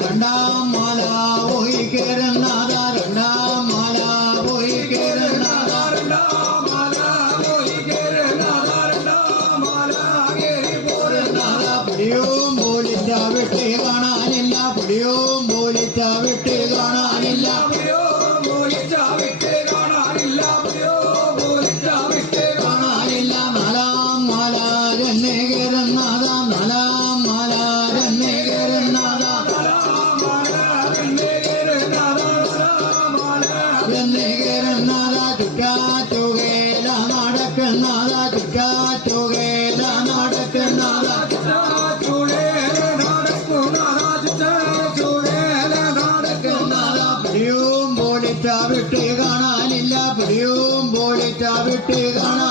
രണ്ടാം മാല പോയി കേറുന്നാഥ രണ്ടാം മാല പോയി കേറുന്നാഥ രണ്ടാം മാല പോയി കേറുന്നാഥ രണ്ടാം മാല കേറി പോരുന്നാഥ പിടിയും പോലിച്ച വിട്ട് കാണാനില്ല പിടിയും പോലിച്ച വിട്ട് കാണാനില്ല പിടിയോ പോലിച്ച വിട്ട് കാണാനില്ല പിടിയോ പോലിച്ച വിട്ട് കാണാനില്ല നാലാം മാല തന്നെ കേറുന്നാഥ നാലാം മാല തന്നെ കേറുന്നാഥ തന്നെ കേറുന്നാഥ ചുറ്റാറ്റുകേല നടക്കുന്നാഥ ചുറ്റാറ്റുകേല നടക്കുന്നാഥ പിടിയും പോലിച്ച വിട്ട് കാണാനില്ല പിടിയും പോലിച്ച വിട്ട് കാണാൻ